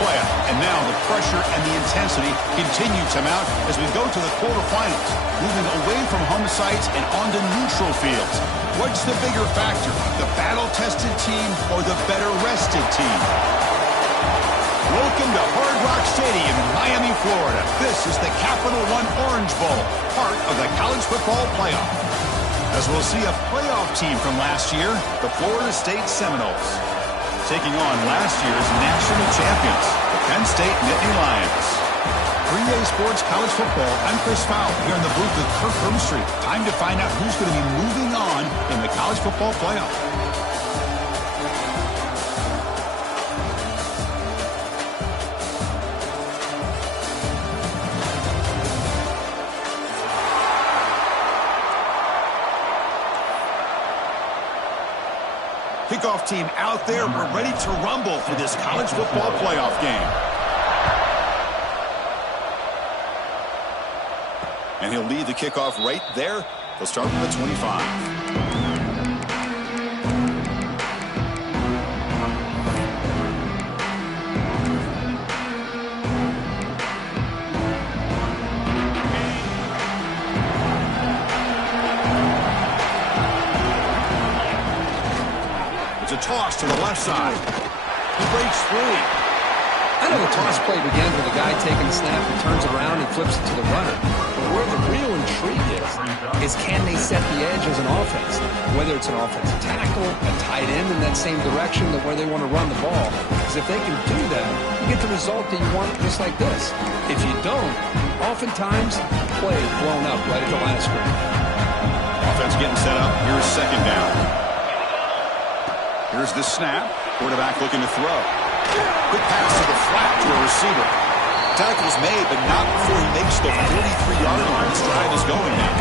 playoff. And now the pressure and the intensity continue to mount as we go to the quarterfinals, moving away from home sites and onto neutral fields. What's the bigger factor, the battle-tested team or the better-rested team? Welcome to Hard Rock Stadium in Miami, Florida. This is the Capital One Orange Bowl, part of the college football playoff. As we'll see a playoff team from last year, the Florida State Seminoles, taking on last year's national champions, the Penn State Nittany Lions. 3A Sports College Football, I'm Chris Fowle here in the booth with Kirk Herbstreit. Time to find out who's going to be moving on in the college football playoff. Kickoff team out there. We're ready to rumble for this college football playoff game. And he'll lead the kickoff right there. They'll start from the 25. Toss to the left side. He breaks free. I know the toss play begins with a guy taking the snap and turns around and flips it to the runner. But where the real intrigue is can they set the edge as an offense? Whether it's an offensive tackle, a tight end in that same direction that where they want to run the ball. Because if they can do that, you get the result that you want just like this. If you don't, oftentimes play is blown up right at the line of scrimmage. Offense getting set up. Here's second down. Here's the snap. Quarterback looking to throw. Quick pass to the flat to a receiver. Tackle's made, but not before he makes the 43-yard line. This drive is going now.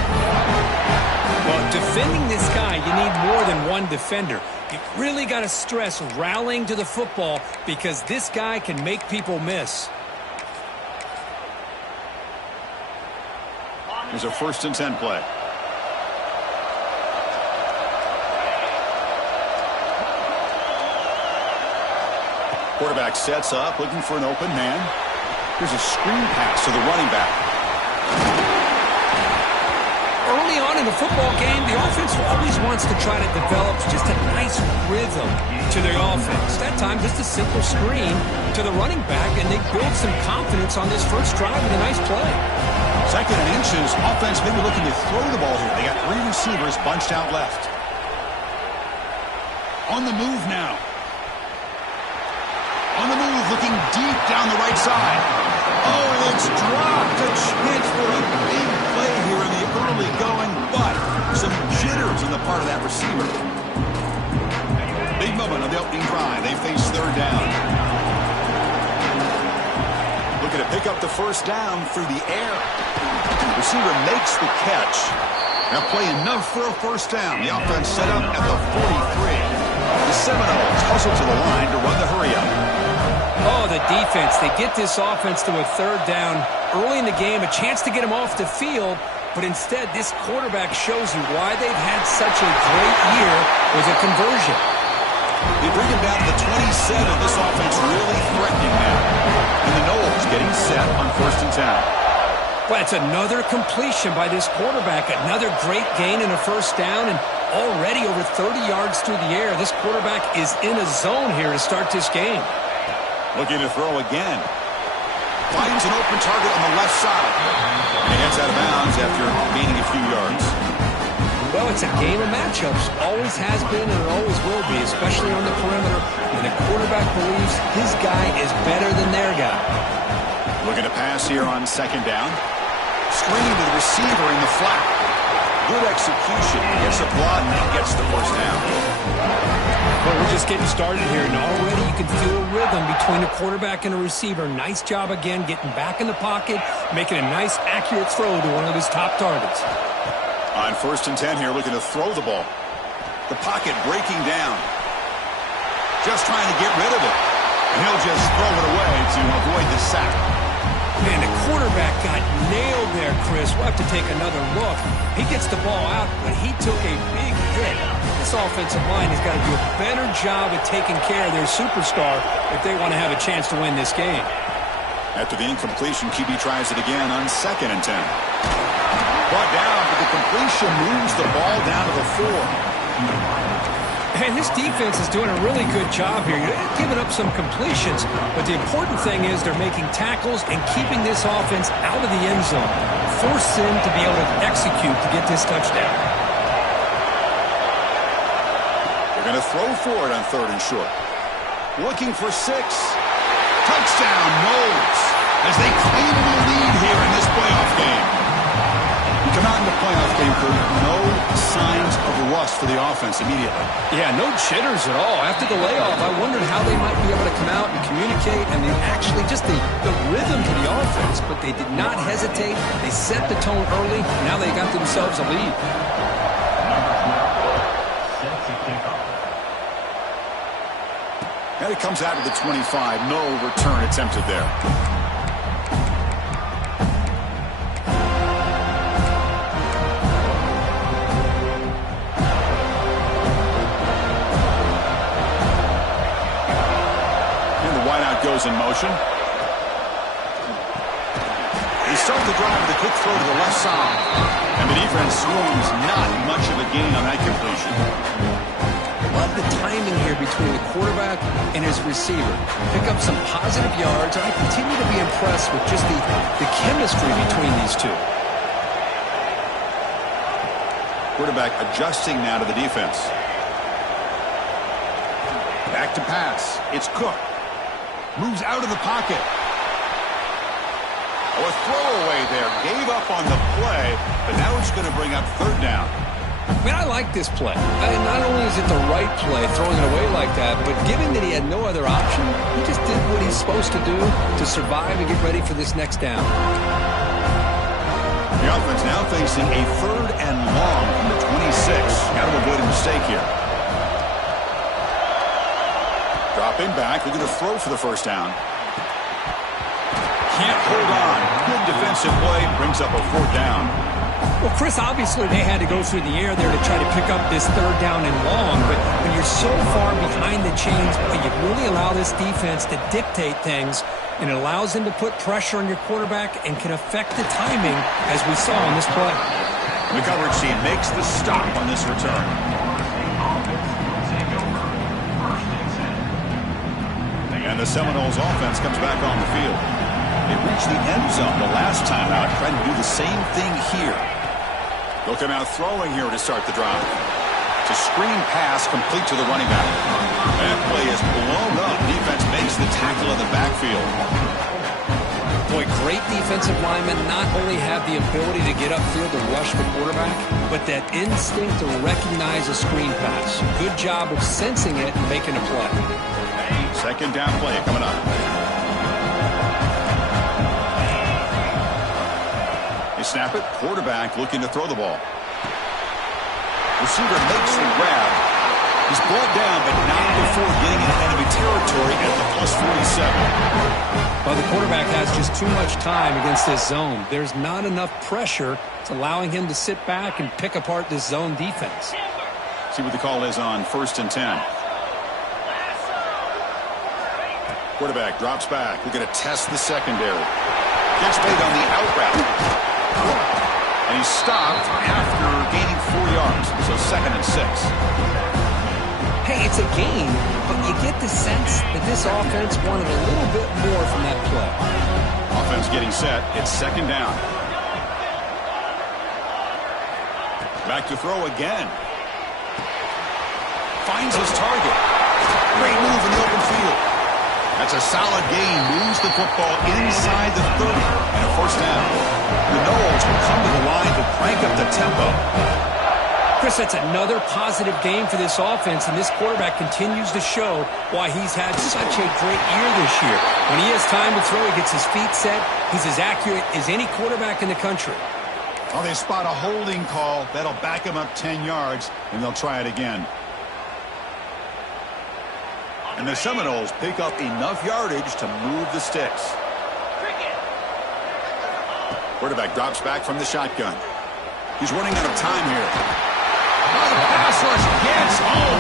Well, defending this guy, you need more than one defender. You really got to stress rallying to the football because this guy can make people miss. Here's a 1st and 10 play. Quarterback sets up, looking for an open man. Here's a screen pass to the running back. Early on in the football game, the offense always wants to try to develop just a nice rhythm to their offense. That time, just a simple screen to the running back, and they build some confidence on this first drive with a nice play. 2nd and inches. Offense maybe looking to throw the ball here. They got 3 receivers bunched out left. On the move now. On the move, looking deep down the right side. Oh, and it's dropped. A chance for a big play here in the early going, but some jitters on the part of that receiver. Big moment on the opening drive. They face 3rd down. Looking to pick up the 1st down through the air. Receiver makes the catch. Now play enough for a 1st down. The offense set up at the 43. The Seminoles hustle to the line to run the hurry-up. Oh, the defense. They get this offense to a 3rd down early in the game, a chance to get them off the field, but instead this quarterback shows you why they've had such a great year with a conversion. They bring him down to the 27. This offense really threatening now. And the Noles getting set on 1st and 10. Well, it's another completion by this quarterback. Another great gain in a 1st down, and already over 30 yards through the air. This quarterback is in a zone here to start this game. Looking to throw again. Finds an open target on the left side. And he gets out of bounds after gaining a few yards. Well, it's a game of matchups. Always has been and it always will be, especially on the perimeter. When the quarterback believes his guy is better than their guy. Looking to pass here on 2nd down. Screen to the receiver in the flat. Good execution. Gets a block and gets the 1st down. Well, we're just getting started here, and already you can feel a rhythm between a quarterback and a receiver. Nice job again getting back in the pocket, making a nice, accurate throw to one of his top targets. On 1st and 10 here, looking to throw the ball. The pocket breaking down. Just trying to get rid of it. And he'll just throw it away to avoid the sack. Man, the quarterback got nailed there, Chris. We'll have to take another look. He gets the ball out, but he took a big hit. This offensive line has got to do a better job of taking care of their superstar if they want to have a chance to win this game. After the incompletion, QB tries it again on 2nd and 10. Brought down, but the completion moves the ball down to the 4. And this defense is doing a really good job here. You're giving up some completions, but the important thing is they're making tackles and keeping this offense out of the end zone. Force them to be able to execute to get this touchdown. They're going to throw for it on 3rd and short. Looking for 6. Touchdown, Knowles, as they claim the lead here in this playoff game. You come out in the playoff game, Kurt, no signs of rust for the offense immediately. Yeah, no jitters at all. After the layoff, I wondered how they might be able to come out and communicate and actually just the rhythm to the offense, but they did not hesitate. They set the tone early. Now they got themselves a lead. And it comes out of the 25. No return attempted there. Goes in motion. They start the drive with a quick throw to the left side. And the defense swings not much of a gain on that completion. Love the timing here between the quarterback and his receiver. Pick up some positive yards. I continue to be impressed with just the chemistry between these two. Quarterback adjusting now to the defense. Back to pass. It's Cook. Moves out of the pocket. Oh, a throwaway there. Gave up on the play, but now it's going to bring up 3rd down. Man, I like this play. Not only is it the right play, throwing it away like that, but given that he had no other option, he just did what he's supposed to do to survive and get ready for this next down. The offense now facing a 3rd and long from the 26. Got to avoid a mistake here. Dropping back, looking to throw for the 1st down. Can't hold on. Good defensive play, brings up a 4th down. Well, Chris, obviously they had to go through the air there to try to pick up this 3rd down and long, but when you're so far behind the chains, you really allow this defense to dictate things, and it allows them to put pressure on your quarterback and can affect the timing, as we saw on this play. The coverage team makes the stop on this return. And the Seminoles offense comes back on the field. They reached the end zone the last time out, trying to do the same thing here. They'll come out throwing here to start the drive. It's a screen pass complete to the running back. That play is blown up. Defense makes the tackle in the backfield. Boy, great defensive linemen not only have the ability to get upfield to rush the quarterback, but that instinct to recognize a screen pass. Good job of sensing it and making a play. 2nd down play coming up. They snap it. Quarterback looking to throw the ball. Receiver makes the grab. He's brought down, but not before getting into enemy territory at the +47. Well, the quarterback has just too much time against this zone. There's not enough pressure. It's allowing him to sit back and pick apart this zone defense. See what the call is on 1st and 10. Quarterback drops back. We're going to test the secondary. Gets made on the out route. And he's stopped after gaining 4 yards. So 2nd and 6. Hey, it's a game, but you get the sense that this offense wanted a little bit more from that play. Offense getting set. It's 2nd down. Back to throw again. Finds his target. Great move in the open field. That's a solid gain. Moves the football inside the 30 and a 1st down. The Knowles will come to the line to crank up the tempo. Chris, that's another positive game for this offense, and this quarterback continues to show why he's had such a great year this year. When he has time to throw, he gets his feet set. He's as accurate as any quarterback in the country. Well, they spot a holding call. That'll back him up 10 yards, and they'll try it again. And the Seminoles pick up enough yardage to move the sticks. Quarterback drops back from the shotgun. He's running out of time here. Oh, the pass rush gets home.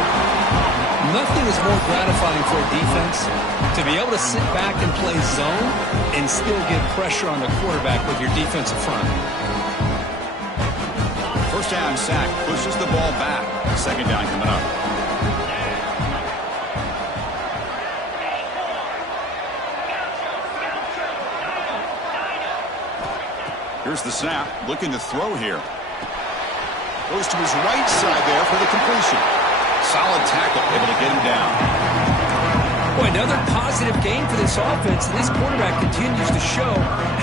Nothing is more gratifying for a defense to be able to sit back and play zone and still get pressure on the quarterback with your defensive front. First down sack pushes the ball back. Second down coming up. Here's the snap. Looking to throw here. Goes to his right side there for the completion. Solid tackle, able to get him down. Boy, another positive game for this offense, and this quarterback continues to show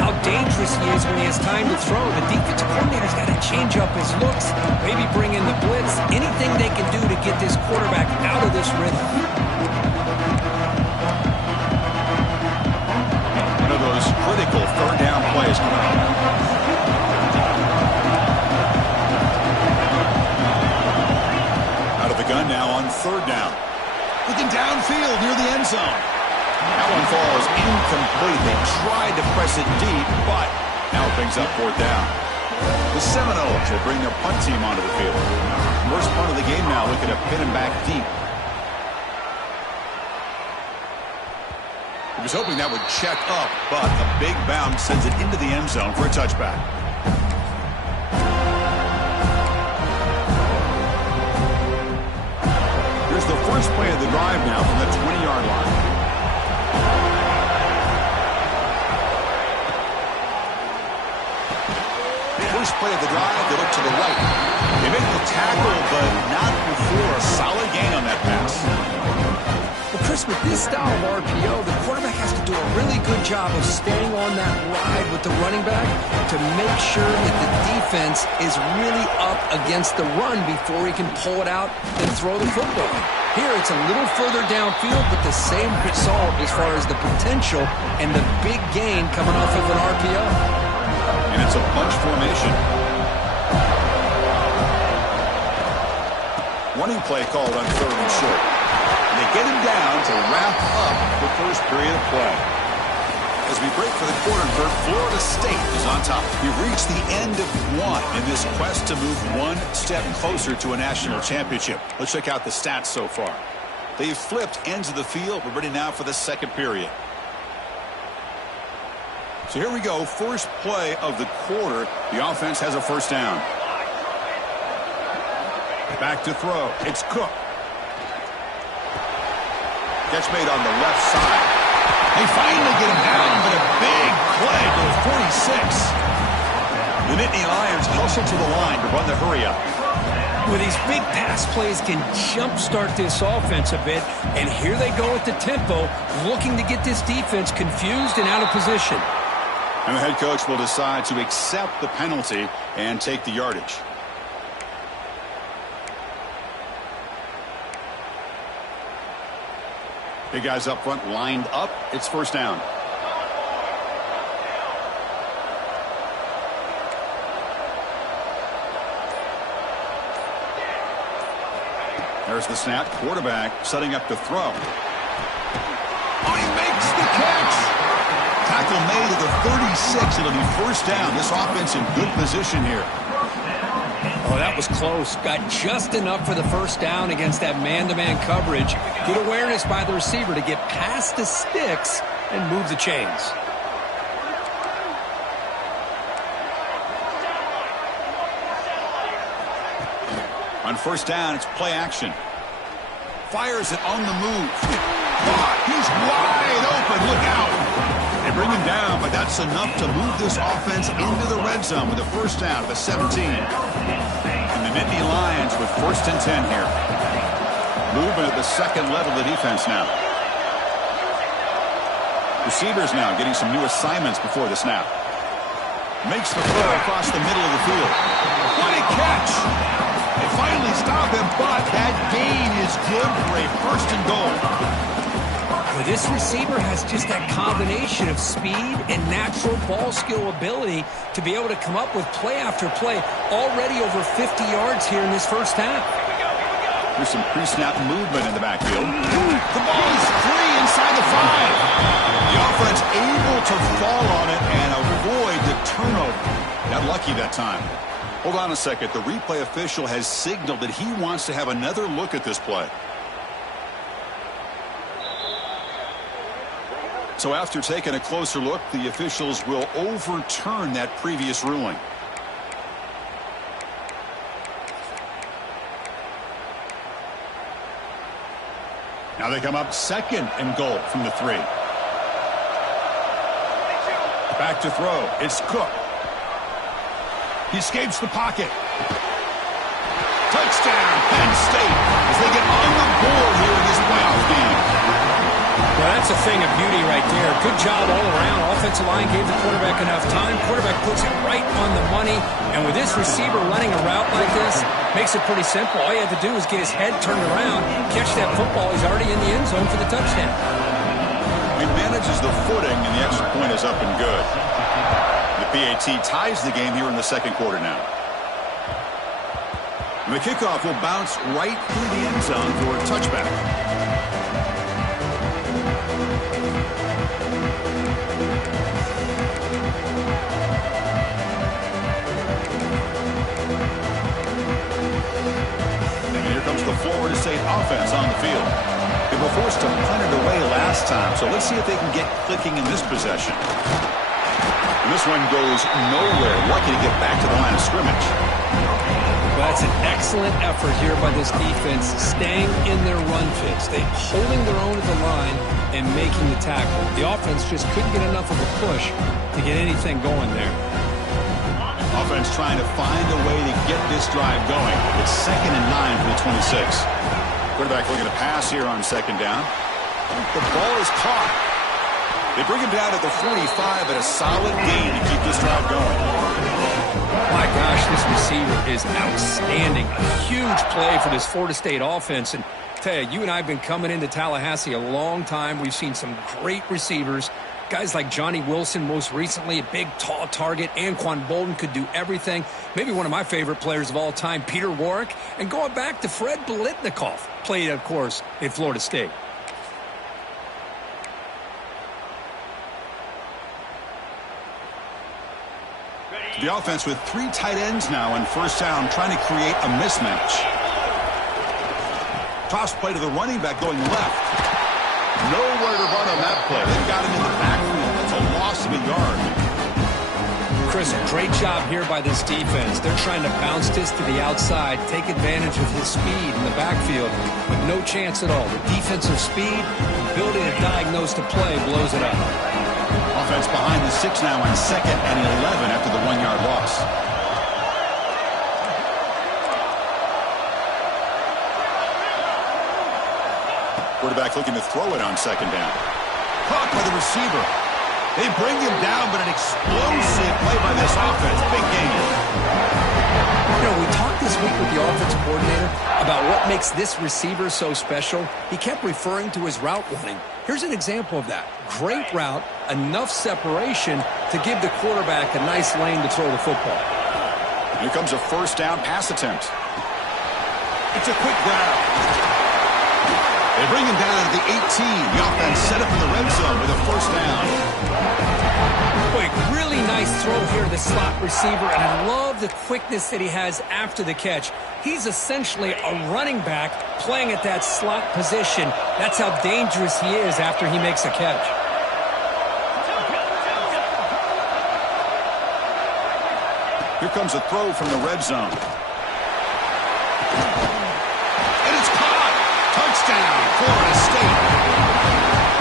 how dangerous he is when he has time to throw. The defensive coordinator's got to change up his looks, maybe bring in the blitz, anything they can do to get this quarterback out of this rhythm. One of those critical third down plays coming up. Gun now on third down. Looking downfield near the end zone. That one falls incomplete. They tried to press it deep, but now it brings up fourth down. The Seminoles will bring their punt team onto the field. First punt of the game now, looking to pin him back deep. He was hoping that would check up, but a big bounce sends it into the end zone for a touchback. The first play of the drive now from the 20-yard line. First play of the drive, they look to the right. They make the tackle, but not before a solid gain on that pass. Well, Chris, with this style of RPO, the quarterback has to do a really good job of staying on that ride with the running back to make sure that the defense is really up against the run before he can pull it out and throw the football. Here, it's a little further downfield, but the same result as far as the potential and the big gain coming off of an RPO. And it's a bunch formation. Running play called on third and short. And they get him down to wrap up the first period of play. As we break for the quarter, Florida State is on top. We've reached the end of one in this quest to move one step closer to a national championship. Let's check out the stats so far. They've flipped ends of the field. We're ready now for the second period. So here we go. First play of the quarter. The offense has a first down. Back to throw. It's Cook. Catch made on the left side. They finally get him down, but a big play to the 46. The Nittany Lions hustle to the line to run the hurry up. Well, these big pass plays can jumpstart this offense a bit, and here they go with the tempo, looking to get this defense confused and out of position. And the head coach will decide to accept the penalty and take the yardage. Big guys up front lined up. It's first down. There's the snap. Quarterback setting up to throw. Oh, he makes the catch. Tackle made at the 36. It'll be first down. This offense in good position here. Oh, that was close. Got just enough for the first down against that man-to-man coverage. Good awareness by the receiver to get past the sticks and move the chains. On first down, it's play action. Fires it on the move. He's wide open. Look out. They bring him down, but that's enough to move this offense into the red zone with a first down at the 17. And the Nittany Lions with first and 10 here. Movement at the second level of the defense now. Receivers now getting some new assignments before the snap. Makes the throw across the middle of the field. What a catch! They finally stop him, but that gain is good for a first and goal. Well, this receiver has just that combination of speed and natural ball skill ability to be able to come up with play after play. Already over 50 yards here in this first half. There's some pre-snap movement in the backfield. The ball is free inside the 5. The offense able to fall on it and avoid the turnover. Got lucky that time. Hold on a second. The replay official has signaled that he wants to have another look at this play. So after taking a closer look, the officials will overturn that previous ruling. Now they come up 2nd and goal from the 3. Back to throw. It's Cook. He escapes the pocket. Touchdown, Penn State, as they get on the board here in this playoff game. Well, that's a thing of beauty right there. Good job all around. Offensive line gave the quarterback enough time. Quarterback puts it right on the money. And with this receiver running a route like this, makes it pretty simple. All you have to do is get his head turned around, catch that football. He's already in the end zone for the touchdown. He manages the footing, and the extra point is up and good. The PAT ties the game here in the second quarter now. And the kickoff will bounce right through the end zone for a touchback. And here comes the Florida State offense on the field. They were forced to punt it away last time, so let's see if they can get clicking in this possession. And this one goes nowhere. Lucky to get back to the line of scrimmage. Well, that's an excellent effort here by this defense, staying in their run fits. They holding their own at the line and making the tackle. The offense just couldn't get enough of a push to get anything going there. Offense trying to find a way to get this drive going. It's 2nd and 9 for the 26. Quarterback looking to pass here on 2nd down. The ball is caught. They bring him down at the 45, but a solid gain to keep this drive going. My gosh, this receiver is outstanding. A huge play for this Florida State offense. And tell you, you and I have been coming into Tallahassee a long time. We've seen some great receivers. Guys like Johnny Wilson, most recently, a big, tall target. Anquan Bolden could do everything. Maybe one of my favorite players of all time, Peter Warrick. And going back to Fred Biletnikoff, played, of course, in Florida State. The offense with 3 tight ends now on 1st down, trying to create a mismatch. Toss play to the running back going left. Nowhere to run on that play. They've got him in the backfield. That's a loss of a yard. Chris, great job here by this defense. They're trying to bounce this to the outside, take advantage of his speed in the backfield, but no chance at all. The defensive speed, ability to diagnose the play, blows it up. Offense behind the 6 now on 2nd and 11 after the 1-yard loss. Quarterback looking to throw it on 2nd down. Caught by the receiver. They bring him down, but an explosive play by this offense. Big game. You know, we talked this week with the offensive coordinator about what makes this receiver so special. He kept referring to his route running. Here's an example of that. Great route, enough separation to give the quarterback a nice lane to throw the football. Here comes a 1st down pass attempt. It's a quick grab. They bring him down to the 18. The offense set up in the red zone with a 1st down. Boy, really nice throw here to the slot receiver, and I love the quickness that he has after the catch. He's essentially a running back playing at that slot position. That's how dangerous he is after he makes a catch. Here comes a throw from the red zone. And it's caught. Touchdown, Florida State.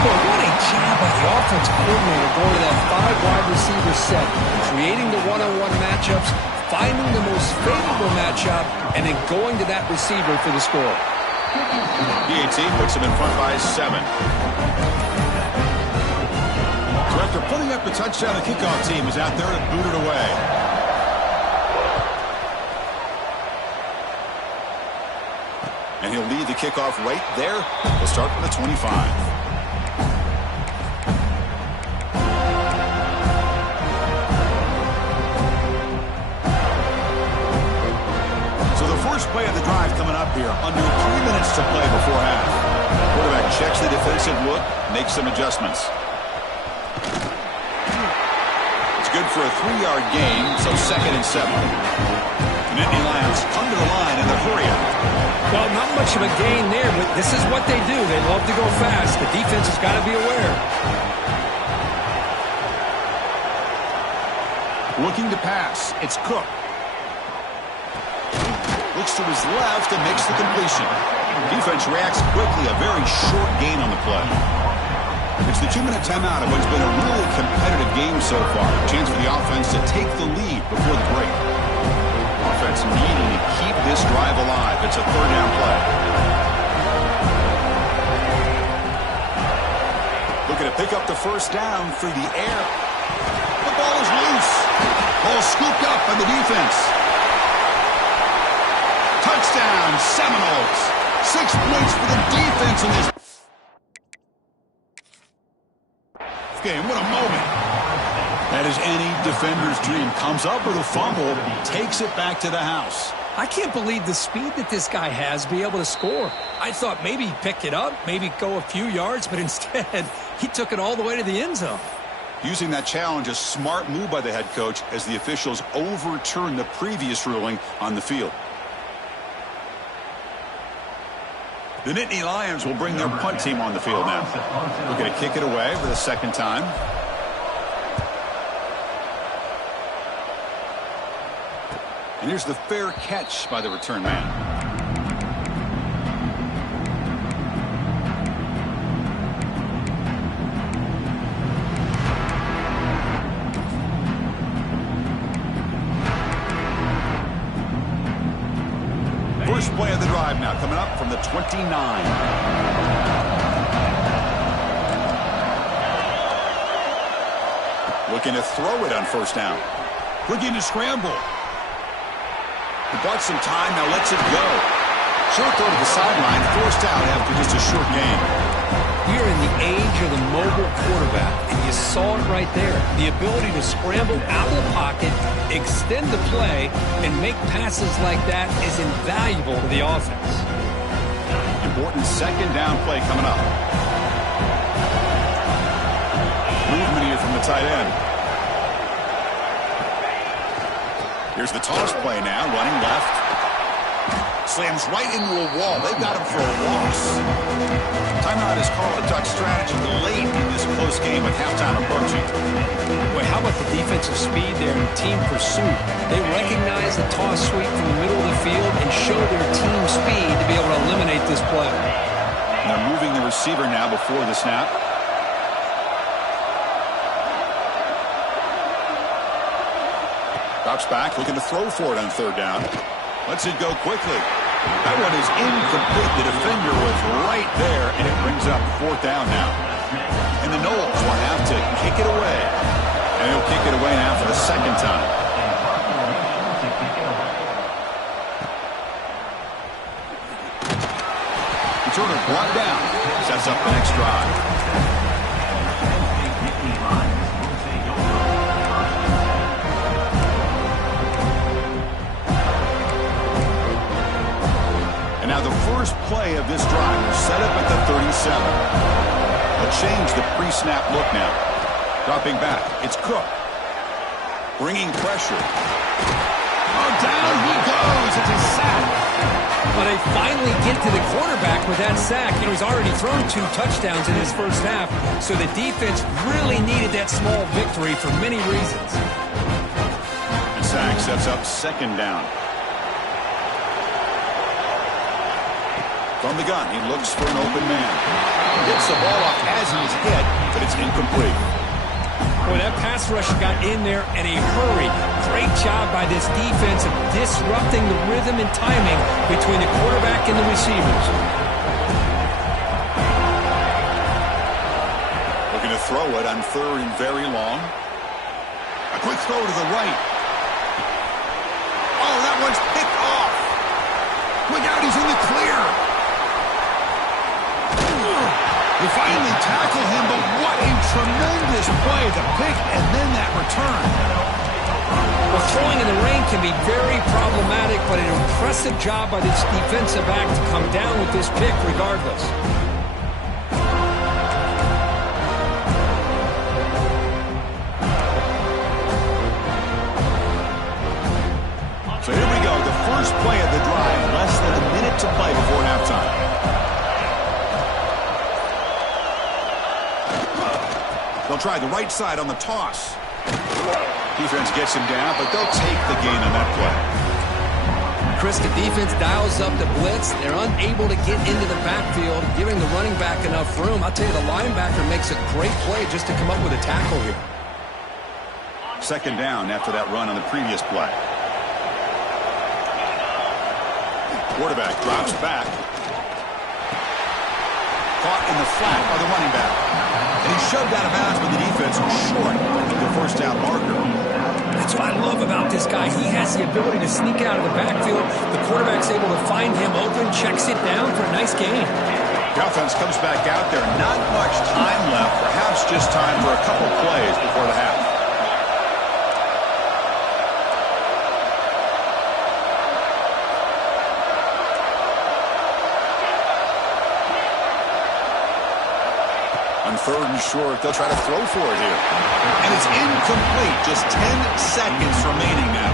Boy, what a job by the offensive coordinator going to that 5-wide receiver set, creating the one-on-one matchups, finding the most favorable matchup, and then going to that receiver for the score. PAT puts him in front by 7. So after putting up the touchdown, the kickoff team is out there to boot it away. And he'll lead the kickoff right there. We'll start from the 25. First play of the drive coming up here. Under 3 minutes to play before half. Quarterback checks the defensive look, makes some adjustments. It's good for a 3-yard gain, so 2nd and 7. The Nittany Lions come to the line in the hurry up. Well, not much of a gain there, but this is what they do. They love to go fast. The defense has got to be aware. Looking to pass. It's Cook. Looks to his left and makes the completion. Defense reacts quickly. A very short gain on the play. It's the 2-minute timeout of what's been a really competitive game so far. Chance for the offense to take the lead before the break. Offense needing to keep this drive alive. It's a 3rd down play. Looking to pick up the 1st down through the air. The ball is loose. Ball scooped up by the defense. Touchdown, Seminoles. 6 points for the defense in this game. What a moment. That is any defender's dream. Comes up with a fumble, takes it back to the house. I can't believe the speed that this guy has to be able to score. I thought maybe he'd pick it up, maybe go a few yards, but instead he took it all the way to the end zone. Using that challenge, a smart move by the head coach as the officials overturned the previous ruling on the field. The Nittany Lions will bring their punt team on the field now. Looking to kick it away for the 2nd time. And here's the fair catch by the return man. First play of the drive now coming up from the 29. Looking to throw it on 1st down. Looking to scramble. He bought some time, now lets it go. Short throw to the sideline, forced out after just a short gain. We are in the age of the mobile quarterback, and you saw it right there. The ability to scramble out of the pocket, extend the play, and make passes like that is invaluable to the offense. Important 2nd down play coming up. Movement here from the tight end. Here's the toss play now, running left. Slams right into a wall. They've got him for a loss. Timeout is called. A duck strategy late in this close game with halftime approaching. Boy, how about the defensive speed there and team pursuit? They recognize the toss sweep from the middle of the field and show their team speed to be able to eliminate this play. And they're moving the receiver now before the snap. Drops back, looking to throw for it on 3rd down. Lets it go quickly. That one is incomplete. The defender was right there, and it brings up 4th down now. And the Noles will have to kick it away. And he'll kick it away now for the 2nd time. Returner brought down. Sets up the next drive. And now the first play of this drive will set up at the 37. They'll change the pre-snap look now. Dropping back, it's Cook. Bringing pressure. Oh, down he goes. It's a sack. But they finally get to the quarterback with that sack. You know, he's already thrown 2 touchdowns in his first half, so the defense really needed that small victory for many reasons. The sack sets up 2nd down. From the gun, he looks for an open man. Gets the ball off as he's hit, but it's incomplete. Boy, that pass rush got in there in a hurry. Great job by this defense of disrupting the rhythm and timing between the quarterback and the receivers. Looking to throw it on 3rd and very long. A quick throw to the right. Oh, that one's picked off. Look out, he's in the clear. They finally tackle him, but what a tremendous play. The pick and then that return. Well, throwing in the rain can be very problematic, but an impressive job by this defensive back to come down with this pick regardless. They'll try the right side on the toss. Defense gets him down, but they'll take the gain on that play. Chris, the defense dials up the blitz. They're unable to get into the backfield, giving the running back enough room. I'll tell you, the linebacker makes a great play just to come up with a tackle here. Second down after that run on the previous play. Quarterback drops back. Caught in the flat by the running back. And he shoved out of bounds with the defense short of the first down marker. That's what I love about this guy. He has the ability to sneak out of the backfield. The quarterback's able to find him open, checks it down for a nice gain. The offense comes back out there. Not much time left. Perhaps just time for a couple plays before the half. On third and short, they'll try to throw for it here. And it's incomplete. Just 10 seconds remaining now.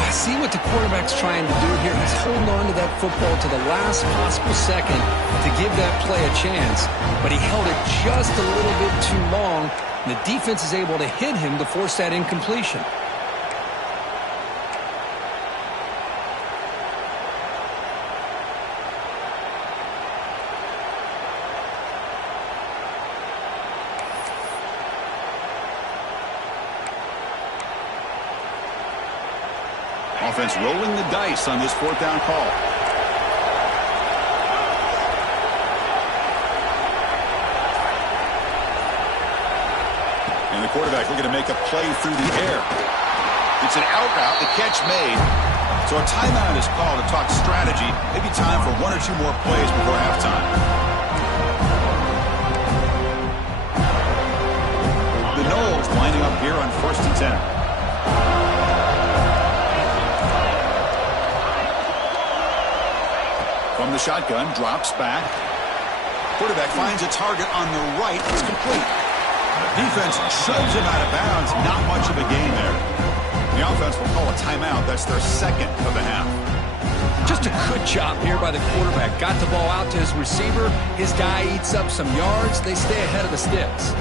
I see what the quarterback's trying to do here. He's holding on to that football to the last possible second to give that play a chance. But he held it just a little bit too long. And the defense is able to hit him to force that incompletion. Offense rolling the dice on this fourth down call. And the quarterback looking to make a play through the air. It's an out route, the catch made. So a timeout is called to talk strategy. Maybe time for one or two more plays before halftime. The Noles lining up here on 1st and 10. From the shotgun, drops back. Quarterback finds a target on the right. It's complete. Defense shoves him out of bounds. Not much of a gain there. The offense will call a timeout. That's their second of the half. Just a good job here by the quarterback. Got the ball out to his receiver. His guy eats up some yards. They stay ahead of the sticks.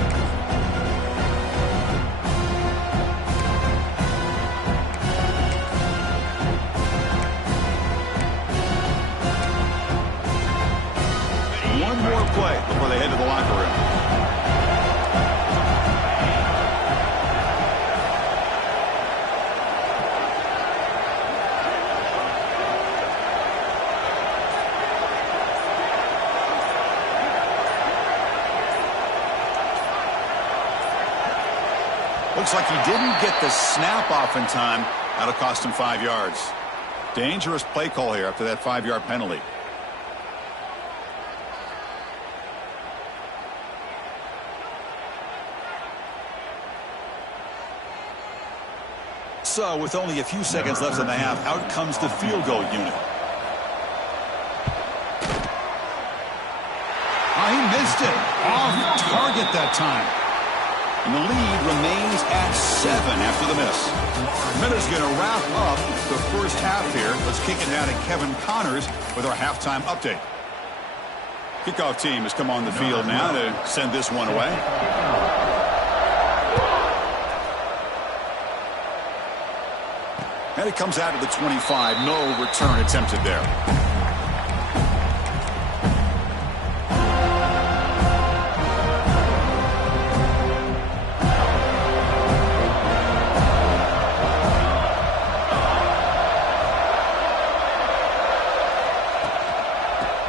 Play before they head to the locker room. Looks like he didn't get the snap off in time. That'll cost him 5 yards. Dangerous play call here after that 5-yard penalty. So, with only a few seconds left in the half, out comes the field goal unit. Oh, he missed it. Off target that time. And the lead remains at 7 after the miss. Miller's going to wrap up the first half here. Let's kick it down to Kevin Connors with our halftime update. Kickoff team has come on the field now to send this one away. And it comes out to the 25. No return attempted there.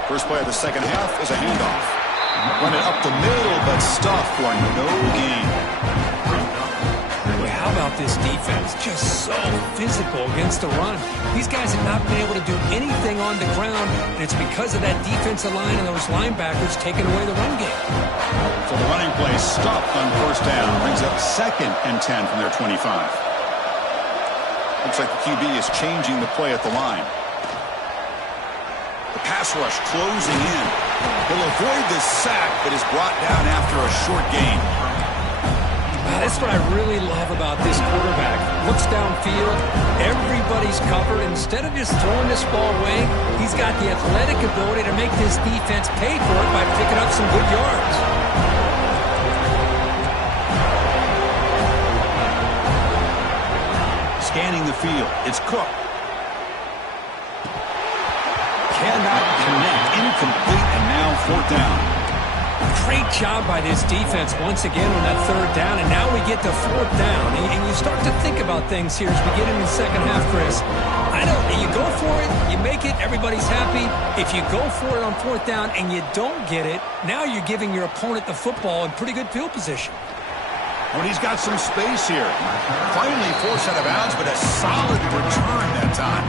First play of the second half is a handoff. Run it up the middle, but stuffed for no gain. How about this defense? Just so physical against the run. These guys have not been able to do anything on the ground, and it's because of that defensive line and those linebackers taking away the run game. So the running play stopped on first down. Brings up 2nd and 10 from their 25. Looks like the QB is changing the play at the line. The pass rush closing in. He'll avoid the sack, but is brought down after a short gain. That's what I really love about this quarterback. Looks downfield, everybody's covered. Instead of just throwing this ball away, he's got the athletic ability to make this defense pay for it by picking up some good yards. scanning the field. It's Cook. Cannot connect. Incomplete, and now fourth down. Great job by this defense once again on that third down, and now we get to fourth down. And you start to think about things here as we get into the second half, Chris. I know you go for it, you make it, everybody's happy. If you go for it on fourth down and you don't get it, now you're giving your opponent the football in pretty good field position. When he's got some space here. Finally forced out of bounds, but a solid return that time.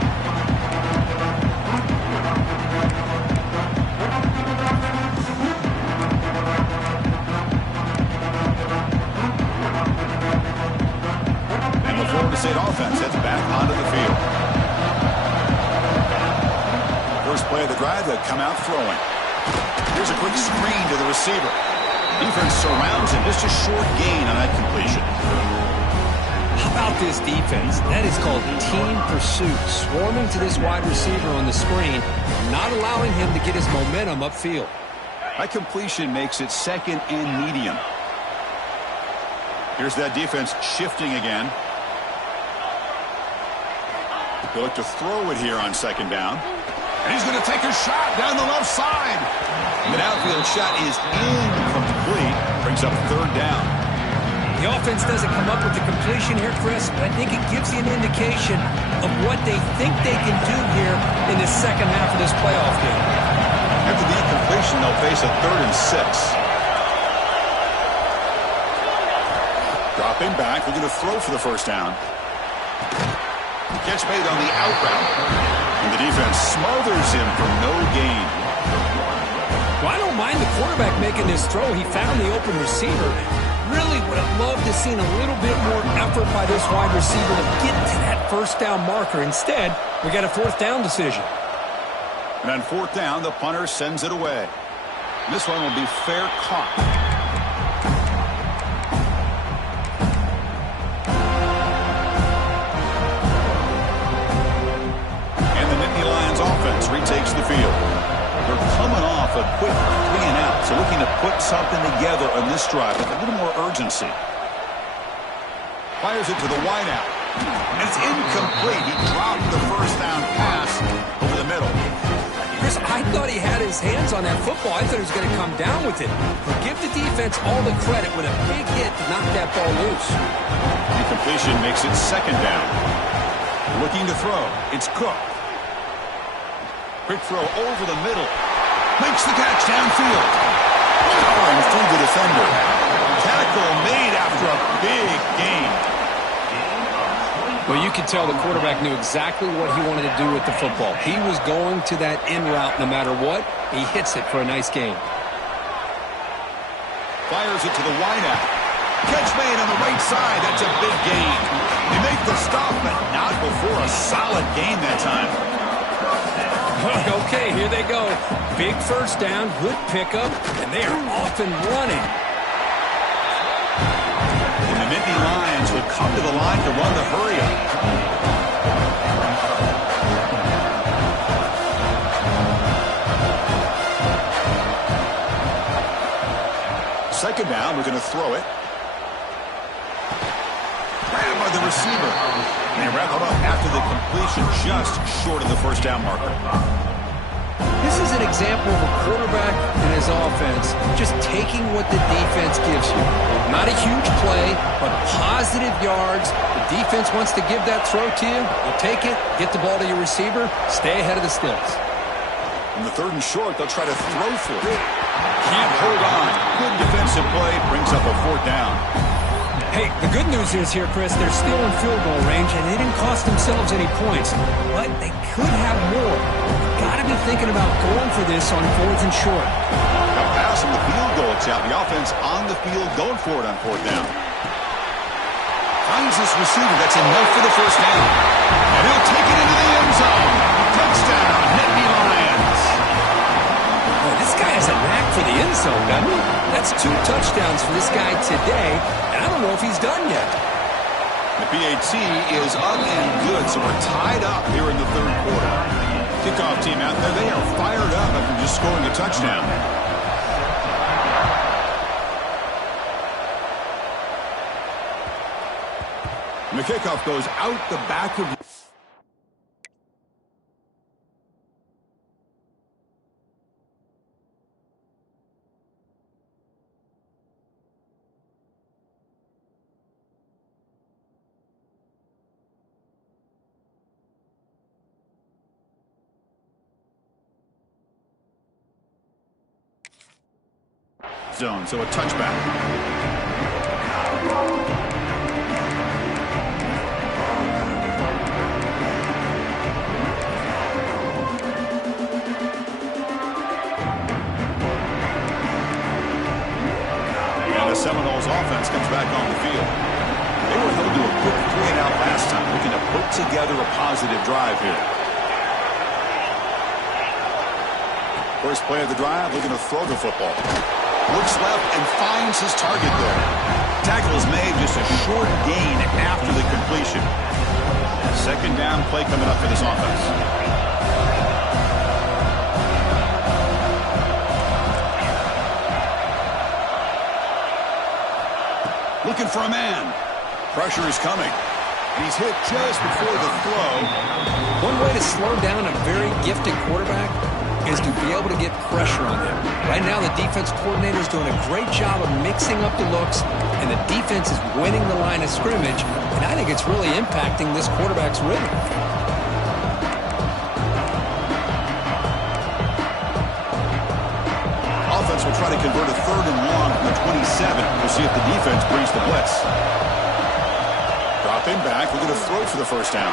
And the Florida State offense heads back onto the field. First play of the drive, they come out throwing. Here's a quick screen to the receiver. Defense surrounds him. Just a short gain on that completion. How about this defense? That is called team pursuit. Swarming to this wide receiver on the screen, not allowing him to get his momentum upfield. That completion makes it second and medium. Here's that defense shifting again. They look to throw it here on second down. And he's going to take a shot down the left side. The downfield shot is incomplete. Brings up third down. The offense doesn't come up with the completion here, Chris, but I think it gives you an indication of what they think they can do here in the second half of this playoff game. After the incompletion, they'll face a 3rd and 6. Dropping back, we're going to throw for the first down. Catch made on the out route. And the defense smothers him for no gain. Well, I don't mind the quarterback making this throw. He found the open receiver. Really would have loved to see a little bit more effort by this wide receiver to get to that first down marker. Instead, we got a fourth down decision. And on fourth down, the punter sends it away. This one will be fair caught. Offense retakes the field. They're coming off a quick 3-and-out, so looking to put something together on this drive with a little more urgency. Fires it to the wideout, and it's incomplete. He dropped the first down pass over the middle. Chris, I thought he had his hands on that football. I thought he was going to come down with it. But give the defense all the credit with a big hit to knock that ball loose. Incompletion makes it second down. Looking to throw. It's Cook. Quick throw over the middle. Makes the catch downfield. Powering through the defender. Tackle made after a big gain. Well, you could tell the quarterback knew exactly what he wanted to do with the football. He was going to that in route no matter what. He hits it for a nice gain. Fires it to the wideout. Catch made on the right side. That's a big gain. They make the stop, but not before a solid gain that time. Okay, here they go. Big first down, good pickup, and they are off and running. And the Nittany Lions will come to the line to run the hurry-up. Second down, we're going to throw it. Grabbed by the receiver. And they wrap it up after the completion, just short of the first down marker. This is an example of a quarterback and his offense just taking what the defense gives you. Not a huge play, but positive yards. The defense wants to give that throw to you. You take it, get the ball to your receiver, stay ahead of the stills. In the 3rd and short, they'll try to throw for it. Can't hold on. Good defensive play, brings up a fourth down. Hey, the good news is here, Chris, they're still in field goal range, and they didn't cost themselves any points. But they could have more. Got to be thinking about going for this on 4th and short. A pass on the field goal attempt. The offense on the field going for it on fourth down. Finds this receiver. That's enough for the first down. And he'll take it into the end zone. Touchdown, Nittany Lions. Boy, this guy has a knack for the end zone, doesn't he? That's 2 touchdowns for this guy today, and I don't know if he's done yet. The PAT is up and good, so we're tied up here in the 3rd quarter. Kickoff team out there, they are fired up after just scoring a touchdown. And the kickoff goes out the back of... zone, so a touchback. And the Seminoles offense comes back on the field. They were held to a quick 3-and-out last time, looking to put together a positive drive here. First play of the drive, looking to throw the football. Looks left and finds his target there. Tackle is made, just a short gain after the completion. Second down play coming up for this offense. Looking for a man. Pressure is coming. He's hit just before the throw. One way to slow down a very gifted quarterback is to be able to get pressure on him. Right now, the defense coordinator is doing a great job of mixing up the looks, and the defense is winning the line of scrimmage, and I think it's really impacting this quarterback's rhythm. Offense will try to convert a 3rd and long from the 27. We'll see if the defense brings the blitz. Dropping back, looking to throw for the first down.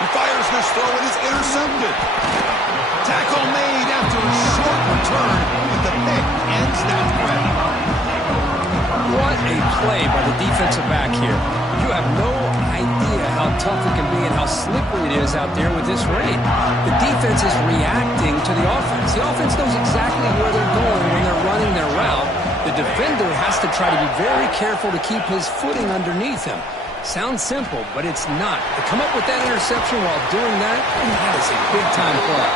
He fires this throw, and it's intercepted. Tackle made after a short return, but the pick ends that threat. What a play by the defensive back here. You have no idea how tough it can be and how slippery it is out there with this rain. The defense is reacting to the offense. The offense knows exactly where they're going when they're running their route. The defender has to try to be very careful to keep his footing underneath him. Sounds simple, but it's not. To come up with that interception while doing that, that is a big-time play.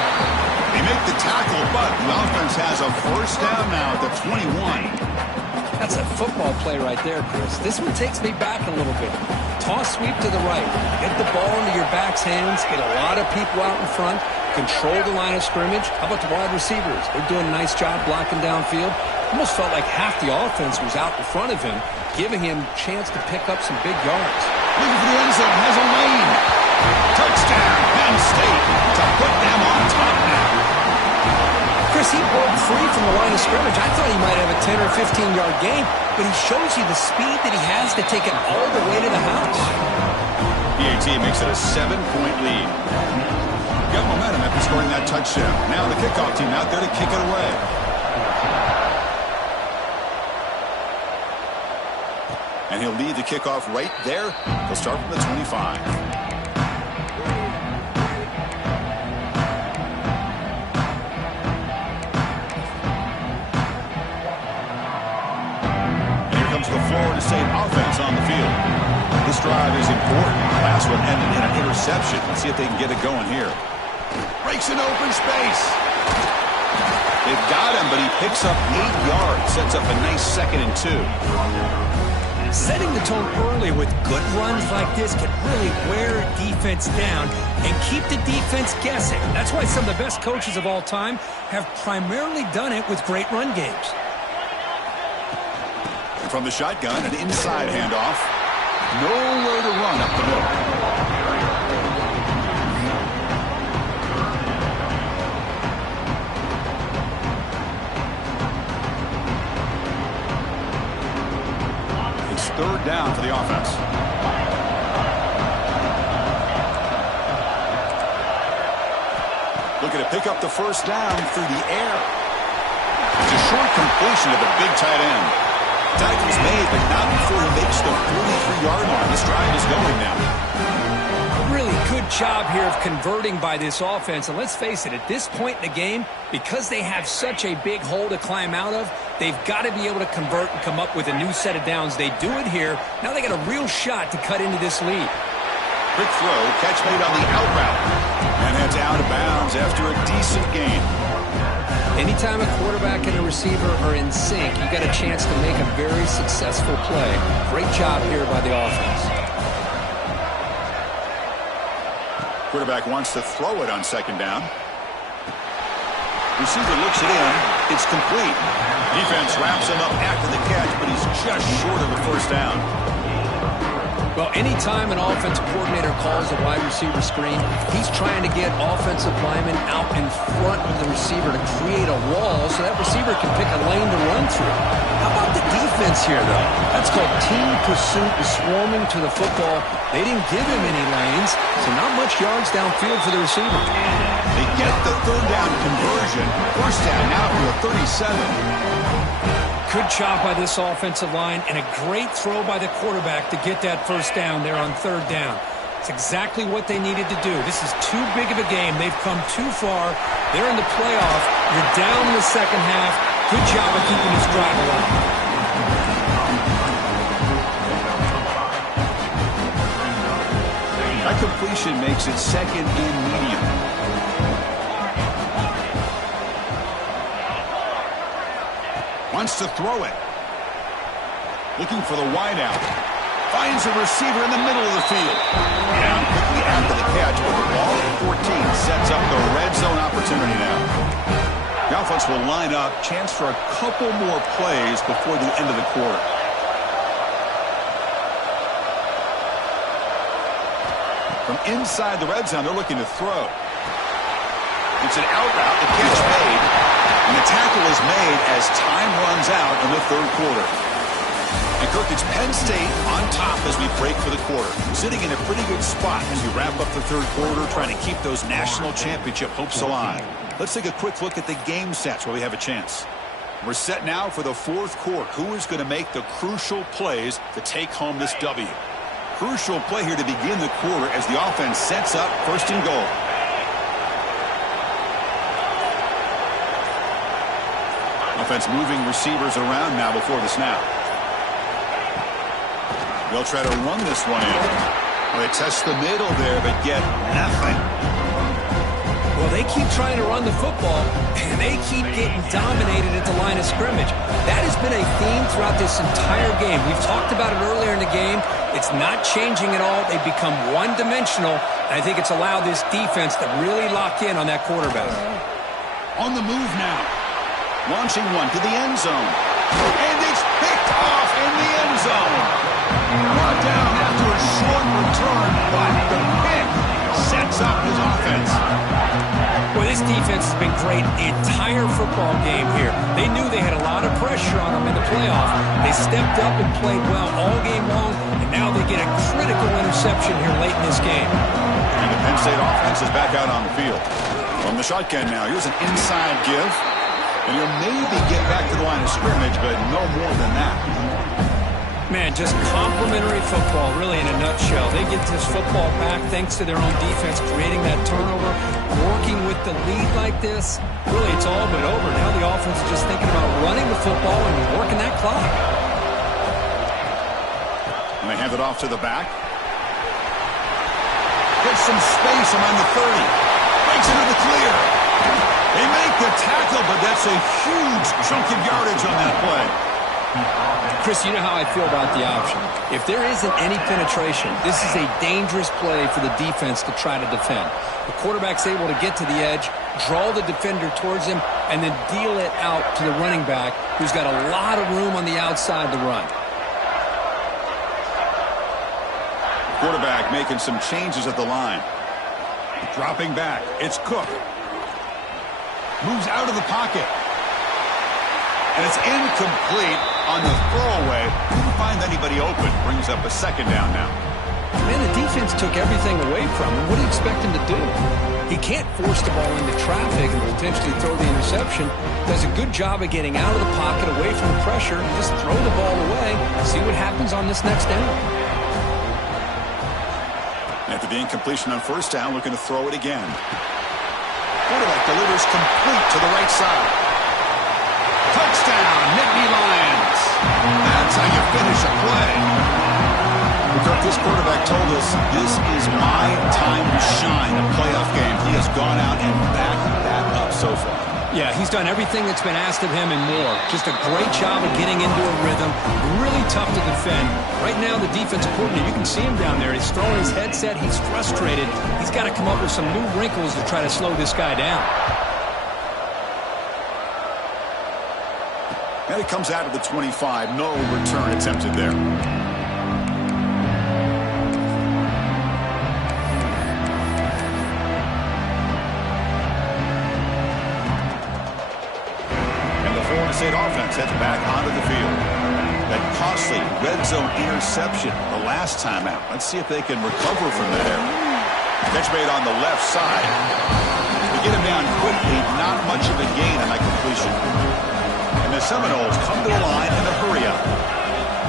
They make the tackle, but the offense has a first down now at the 21. That's a football play right there, Chris. This one takes me back a little bit. Toss sweep to the right. Get the ball into your back's hands. Get a lot of people out in front. Control the line of scrimmage. How about the wide receivers? They're doing a nice job blocking downfield. Almost felt like half the offense was out in front of him, giving him a chance to pick up some big yards. Looking for the end zone, has a lane. Touchdown, Penn State, to put them on top now. Chris, he broke free from the line of scrimmage. I thought he might have a 10 or 15-yard gain, but he shows you the speed that he has to take it all the way to the house. PAT makes it a 7-point lead. Got momentum after scoring that touchdown. Now the kickoff team out there to kick it away. And he'll lead the kickoff right there. He'll start from the 25. And here comes the Florida State offense on the field. This drive is important. The last one ended in an interception. Let's see if they can get it going here. Breaks an open space. They've got him, but he picks up 8 yards. Sets up a nice 2nd and 2. Setting the tone early with good runs like this can really wear a defense down and keep the defense guessing. That's why some of the best coaches of all time have primarily done it with great run games. And from the shotgun, an inside handoff. Nowhere to run up the middle. Third down for the offense. Looking to pick up the first down through the air. It's a short completion to the big tight end. Tackle's made, but not before he makes the 43-yard line. This drive is going now. Really good job here of converting by this offense. And let's face it, at this point in the game, because they have such a big hole to climb out of, they've got to be able to convert and come up with a new set of downs. They do it here. Now they got a real shot to cut into this lead. Quick throw, catch made on the out route. And heads out of bounds after a decent gain. Anytime a quarterback and a receiver are in sync, you got a chance to make a very successful play. Great job here by the offense. Quarterback wants to throw it on second down. Receiver looks it in. It's complete. Defense wraps him up after the catch, but he's just short of the first down. Well, anytime an offensive coordinator calls a wide receiver screen, he's trying to get offensive linemen out in front of the receiver to create a wall so that receiver can pick a lane to run through. How about the defense here, though? That's called team pursuit and swarming to the football. They didn't give him any lanes, so not much yards downfield for the receiver. They get the third down conversion. First down now to a 37. Good job by this offensive line and a great throw by the quarterback to get that first down there on third down. It's exactly what they needed to do. This is too big of a game. They've come too far. They're in the playoff. You're down in the second half. Good job of keeping this drive alive. That completion makes it second and medium. Wants to throw it. Looking for the wideout. Finds a receiver in the middle of the field. Down quickly after the catch, but the ball at 14 sets up the red zone opportunity now. The offense will line up. Chance for a couple more plays before the end of the quarter. From inside the red zone, they're looking to throw. It's an out route. The catch made. And the tackle is made as time runs out in the third quarter. And Kirk, it's Penn State on top as we break for the quarter. Sitting in a pretty good spot as we wrap up the third quarter, trying to keep those national championship hopes alive. Let's take a quick look at the game stats where we have a chance. We're set now for the fourth quarter. Who is going to make the crucial plays to take home this W? Crucial play here to begin the quarter as the offense sets up first and goal. Offense moving receivers around now before the snap. They'll try to run this one in. Well, they test the middle there, but get nothing. Well, they keep trying to run the football, and they keep getting dominated at the line of scrimmage. That has been a theme throughout this entire game. We've talked about it earlier in the game. It's not changing at all. They've become one-dimensional, and I think it's allowed this defense to really lock in on that quarterback. On the move now. Launching one to the end zone. And it's picked off in the end zone. Brought down after a short return, but the pick sets up his offense. Well, this defense has been great the entire football game here. They knew they had a lot of pressure on them in the playoff. They stepped up and played well all game long, and now they get a critical interception here late in this game. And the Penn State offense is back out on the field. From the shotgun now, here's an inside give. And he'll maybe get back to the line of scrimmage, but no more than that. Man, just complimentary football, really, in a nutshell. They get this football back thanks to their own defense, creating that turnover, working with the lead like this. Really, it's all but over. Now the offense is just thinking about running the football and working that clock. And they hand it off to the back. Gets some space around the 30. Breaks into the clear. They make the tackle, but that's a huge chunk of yardage on that play. Chris, you know how I feel about the option. If there isn't any penetration, this is a dangerous play for the defense to try to defend. The quarterback's able to get to the edge, draw the defender towards him, and then deal it out to the running back, who's got a lot of room on the outside to run. Quarterback making some changes at the line. Dropping back. It's Cook. Moves out of the pocket. And it's incomplete on the throwaway. Couldn't find anybody open. Brings up a second down now. Man, the defense took everything away from him. What do you expect him to do? He can't force the ball into traffic and potentially throw the interception. Does a good job of getting out of the pocket, away from the pressure, and just throw the ball away. See what happens on this next down. After the incompletion on first down, looking to throw it again. Quarterback delivers complete to the right side. Touchdown, Nittany Lions. That's how you finish a play. Kirk, this quarterback told us, this is my time to shine, a playoff game. He has gone out and backed that up so far. Yeah, he's done everything that's been asked of him and more. Just a great job of getting into a rhythm. Really tough to defend. Right now, the defensive coordinator, you can see him down there. He's throwing his headset. He's frustrated. He's got to come up with some new wrinkles to try to slow this guy down. And it comes out of the 25. No return attempted there. State offense heads back onto the field. That costly red zone interception the last time out. Let's see if they can recover from that error. Catch made on the left side. They get him down quickly. Not much of a gain on that completion. And the Seminoles come to the line in a hurry up.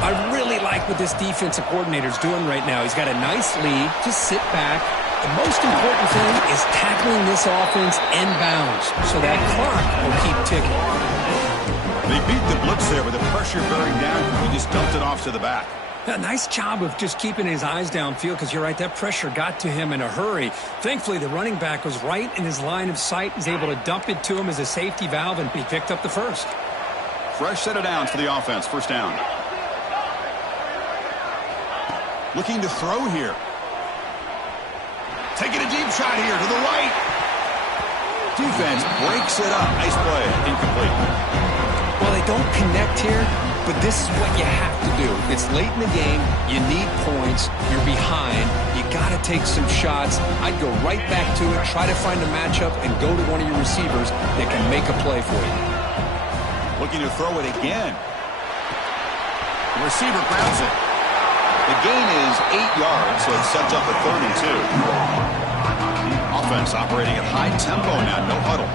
I really like what this defensive coordinator is doing right now. He's got a nice lead. Just sit back. The most important thing is tackling this offense inbounds so that clock will keep ticking. They beat the blitz there with the pressure bearing down. He just dumped it off to the back. A nice job of just keeping his eyes downfield because you're right, that pressure got to him in a hurry. Thankfully, the running back was right in his line of sight. He's able to dump it to him as a safety valve, and he picked up the first. Fresh set of downs for the offense. First down. Looking to throw here. Taking a deep shot here to the right. Defense breaks it up. Nice play. Incomplete. Well, they don't connect here, but this is what you have to do. It's late in the game. You need points. You're behind. You got to take some shots. I'd go right back to it, try to find a matchup, and go to one of your receivers that can make a play for you. Looking to throw it again. The receiver grabs it. The gain is 8 yards, so it sets up a 32. Offense operating at high tempo now. No huddle.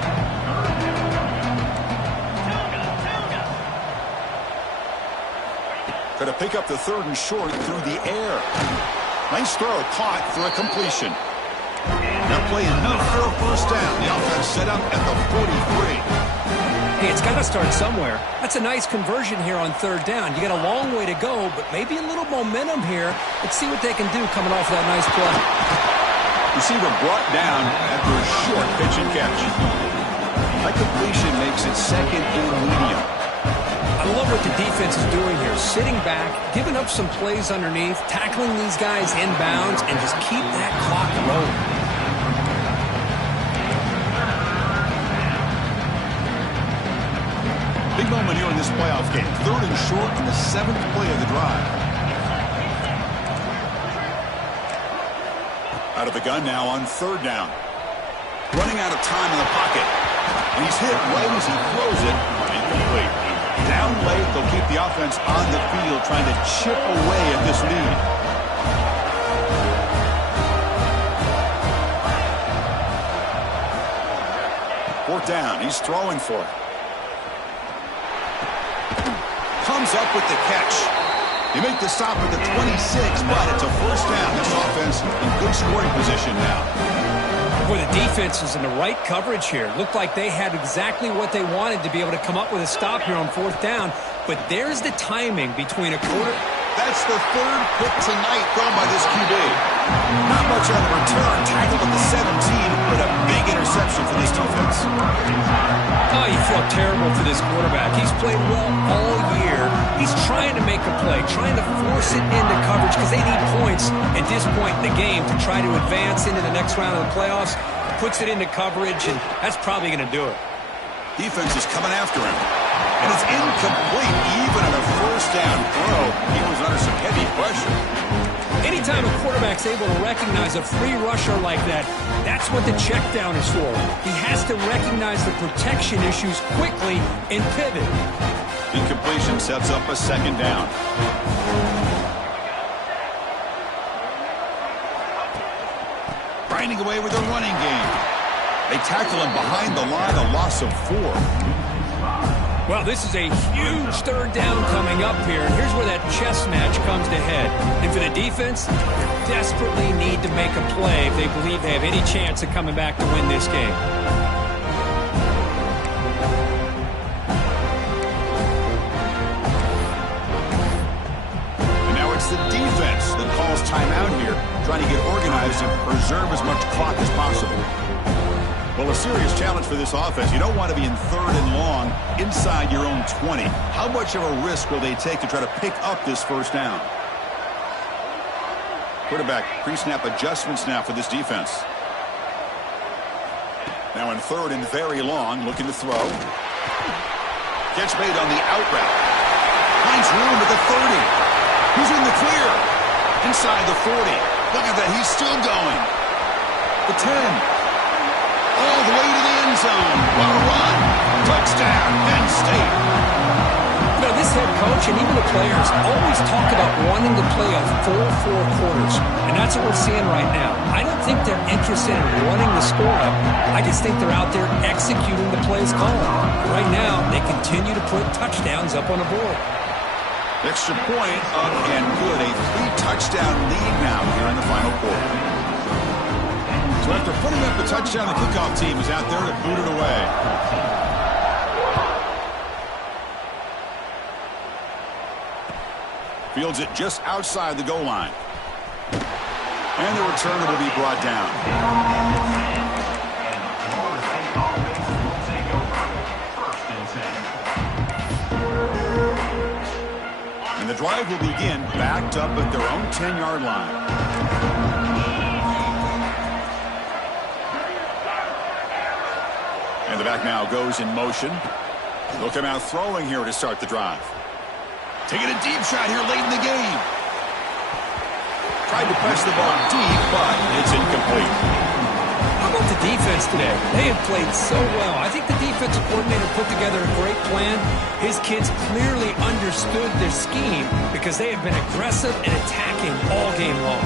Going to pick up the 3rd and short through the air. Nice throw, caught for a completion. Now play enough for a first down. The offense set up at the 43. Hey, it's got to start somewhere. That's a nice conversion here on 3rd down. You got a long way to go, but maybe a little momentum here. Let's see what they can do coming off that nice play. Receiver brought down after a short pitch and catch. That completion makes it 2nd and medium. I love what the defense is doing here. Sitting back, giving up some plays underneath, tackling these guys inbounds, and just keep that clock rolling. Big moment here in this playoff game. 3rd and short on the 7th play of the drive. Out of the gun now on 3rd down. Running out of time in the pocket. And he's hit right as he throws it. Incomplete. Down late, they'll keep the offense on the field trying to chip away at this lead. Fourth down, he's throwing for it. Comes up with the catch. They make the stop at the 26, but it's a first down. This offense in good scoring position now. Boy, the defense is in the right coverage here. Looked like they had exactly what they wanted to be able to come up with a stop here on 4th down. But there's the timing between a quarter. That's the 3rd pick tonight thrown by this QB. Not much on the return. Tackled at the 17, but a big interception for this defense. Oh, you feel terrible for this quarterback. He's played well all year. He's trying to make a play, trying to force it into coverage because they need points at this point in the game to try to advance into the next round of the playoffs. Puts it into coverage, and that's probably going to do it. Defense is coming after him. And it's incomplete, even on a first down throw. He was under some heavy pressure. Anytime a quarterback's able to recognize a free rusher like that, that's what the check down is for. He has to recognize the protection issues quickly and pivot. Incompletion sets up a 2nd down. Grinding away with a running game. They tackle him behind the line, a loss of 4. Well, this is a huge 3rd down coming up here. And here's where that chess match comes to head. And for the defense, they desperately need to make a play if they believe they have any chance of coming back to win this game. And now it's the defense that calls timeout here, trying to get organized and preserve as much clock as possible. Well, a serious challenge for this offense. You don't want to be in 3rd and long inside your own 20. How much of a risk will they take to try to pick up this first down? Quarterback pre-snap adjustments now for this defense. Now in 3rd and very long, looking to throw. Catch made on the out route. Finds room at the 30. He's in the clear. Inside the 40. Look at that, he's still going. The 10. All the way to the end zone. What a run. Touchdown, Penn State. You know, this head coach and even the players always talk about wanting to play a full 4 quarters. And that's what we're seeing right now. I don't think they're interested in running the score up. I just think they're out there executing the plays called. Right now, they continue to put touchdowns up on the board. Extra point up and good. A 3-touchdown lead now here in the final quarter. So after putting up the touchdown, the kickoff team is out there to boot it away. Fields it just outside the goal line. And the returner will be brought down. And the drive will begin backed up at their own 10-yard line. And the back now goes in motion. They'll come out throwing here to start the drive. Taking a deep shot here late in the game. Tried to press the ball deep, but it's incomplete. How about the defense today? They have played so well. I think the defensive coordinator put together a great plan. His kids clearly understood their scheme because they have been aggressive and attacking all game long.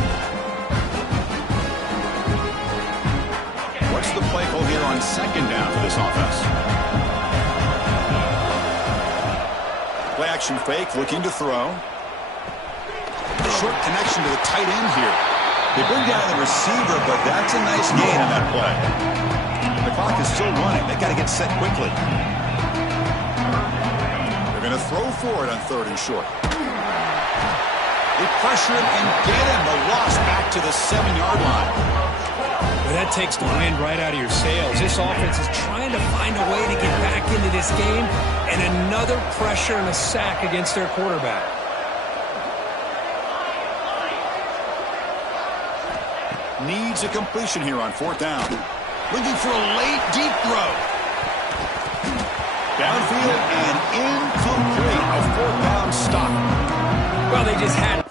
What's the play call here on 2nd down for this offense? Play action fake, looking to throw. Short connection to the tight end here. They bring down the receiver, but that's a nice gain on that play. The clock is still running. They've got to get set quickly. They're going to throw for it on 3rd and short. They pressure him and get him. A loss back to the 7-yard line. Well, that takes the wind right out of your sails. This offense is trying to find a way to get back into this game, and another pressure and a sack against their quarterback. Needs a completion here on 4th down. Looking for a late, deep throw. Downfield and incomplete. A 4th down stop. Well, they just had